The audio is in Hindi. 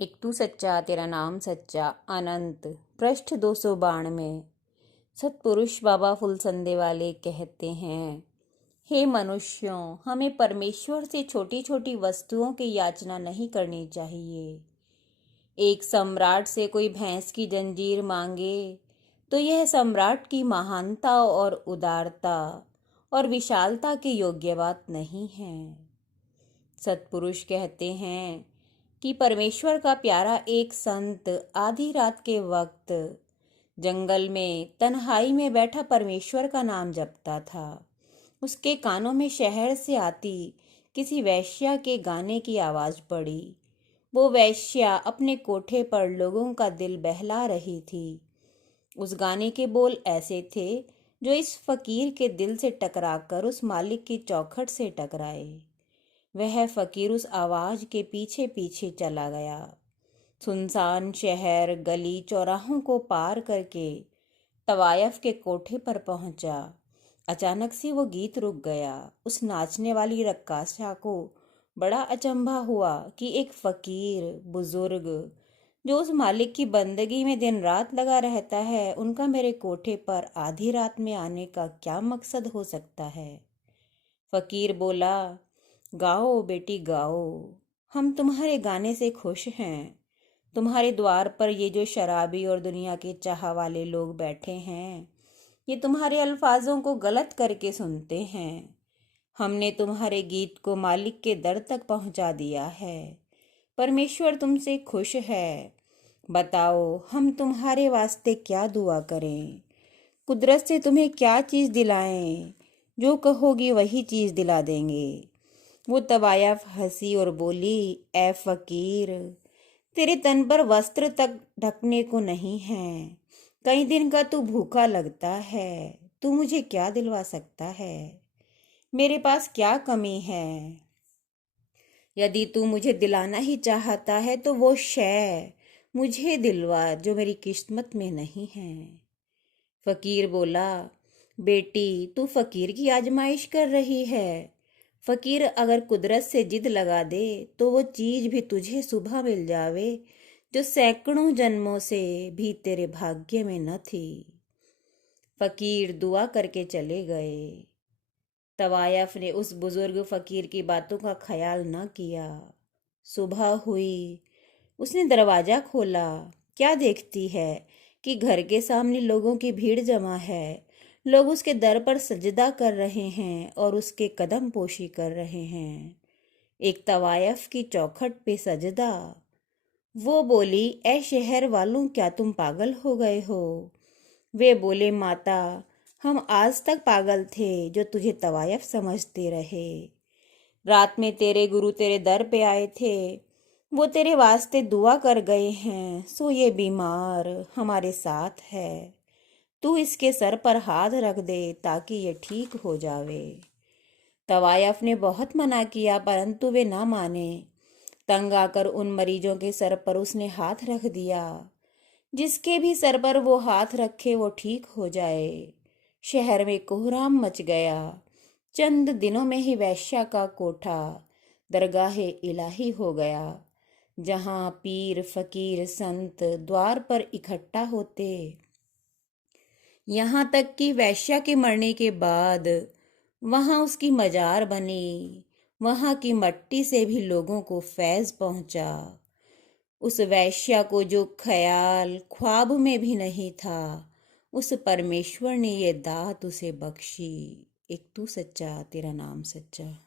एक तू सच्चा तेरा नाम सच्चा अनंत। पृष्ठ 292। सतपुरुष बाबा फुलसंदे वाले कहते हैं, हे मनुष्यों, हमें परमेश्वर से छोटी छोटी वस्तुओं की याचना नहीं करनी चाहिए। एक सम्राट से कोई भैंस की जंजीर मांगे तो यह सम्राट की महानता और उदारता और विशालता की योग्य बात नहीं है। सतपुरुष कहते हैं कि परमेश्वर का प्यारा एक संत आधी रात के वक्त जंगल में तन्हाई में बैठा परमेश्वर का नाम जपता था। उसके कानों में शहर से आती किसी वैश्या के गाने की आवाज पड़ी। वो वैश्या अपने कोठे पर लोगों का दिल बहला रही थी। उस गाने के बोल ऐसे थे जो इस फकीर के दिल से टकराकर उस मालिक की चौखट से टकराए। वह फकीर उस आवाज के पीछे पीछे चला गया। सुनसान शहर गली चौराहों को पार करके तवायफ के कोठे पर पहुंचा। अचानक से वो गीत रुक गया। उस नाचने वाली रक्कासा को बड़ा अचंभा हुआ कि एक फकीर बुजुर्ग जो उस मालिक की बंदगी में दिन रात लगा रहता है, उनका मेरे कोठे पर आधी रात में आने का क्या मकसद हो सकता है। फकीर बोला, गाओ बेटी गाओ, हम तुम्हारे गाने से खुश हैं। तुम्हारे द्वार पर ये जो शराबी और दुनिया के चाह वाले लोग बैठे हैं, ये तुम्हारे अल्फाजों को गलत करके सुनते हैं। हमने तुम्हारे गीत को मालिक के दर तक पहुंचा दिया है। परमेश्वर तुमसे खुश है। बताओ, हम तुम्हारे वास्ते क्या दुआ करें? कुदरत से तुम्हें क्या चीज़ दिलाएं? जो कहोगी वही चीज़ दिला देंगे। वो तवायफ हंसी और बोली, ए फकीर, तेरे तन पर वस्त्र तक ढकने को नहीं है। कई दिन का तू भूखा लगता है। तू मुझे क्या दिलवा सकता है? मेरे पास क्या कमी है? यदि तू मुझे दिलाना ही चाहता है तो वो शय मुझे दिलवा जो मेरी किस्मत में नहीं है। फकीर बोला, बेटी, तू फकीर की आजमाइश कर रही है। फकीर अगर कुदरत से जिद लगा दे तो वो चीज भी तुझे सुबह मिल जावे जो सैकड़ों जन्मों से भी तेरे भाग्य में न थी। फकीर दुआ करके चले गए। तवायफ ने उस बुजुर्ग फकीर की बातों का ख्याल न किया। सुबह हुई। उसने दरवाजा खोला। क्या देखती है कि घर के सामने लोगों की भीड़ जमा है। लोग उसके दर पर सजदा कर रहे हैं और उसके कदम पोशी कर रहे हैं। एक तवायफ की चौखट पे सजदा। वो बोली, ए शहर वालों, क्या तुम पागल हो गए हो? वे बोले, माता, हम आज तक पागल थे जो तुझे तवायफ समझते रहे। रात में तेरे गुरु तेरे दर पे आए थे। वो तेरे वास्ते दुआ कर गए हैं। सो ये बीमार हमारे साथ है। तू इसके सर पर हाथ रख दे ताकि ये ठीक हो जावे। तवायफ ने बहुत मना किया परंतु वे ना माने। तंग आकर उन मरीजों के सर पर उसने हाथ रख दिया। जिसके भी सर पर वो हाथ रखे वो ठीक हो जाए। शहर में कोहराम मच गया। चंद दिनों में ही वैश्या का कोठा दरगाहे इलाही हो गया, जहां पीर फकीर संत द्वार पर इकट्ठा होते। यहाँ तक कि वैश्या के मरने के बाद वहाँ उसकी मजार बनी। वहाँ की मट्टी से भी लोगों को फैज़ पहुँचा। उस वैश्या को जो ख्याल ख्वाब में भी नहीं था, उस परमेश्वर ने ये दात उसे बख्शी। एक तू सच्चा तेरा नाम सच्चा।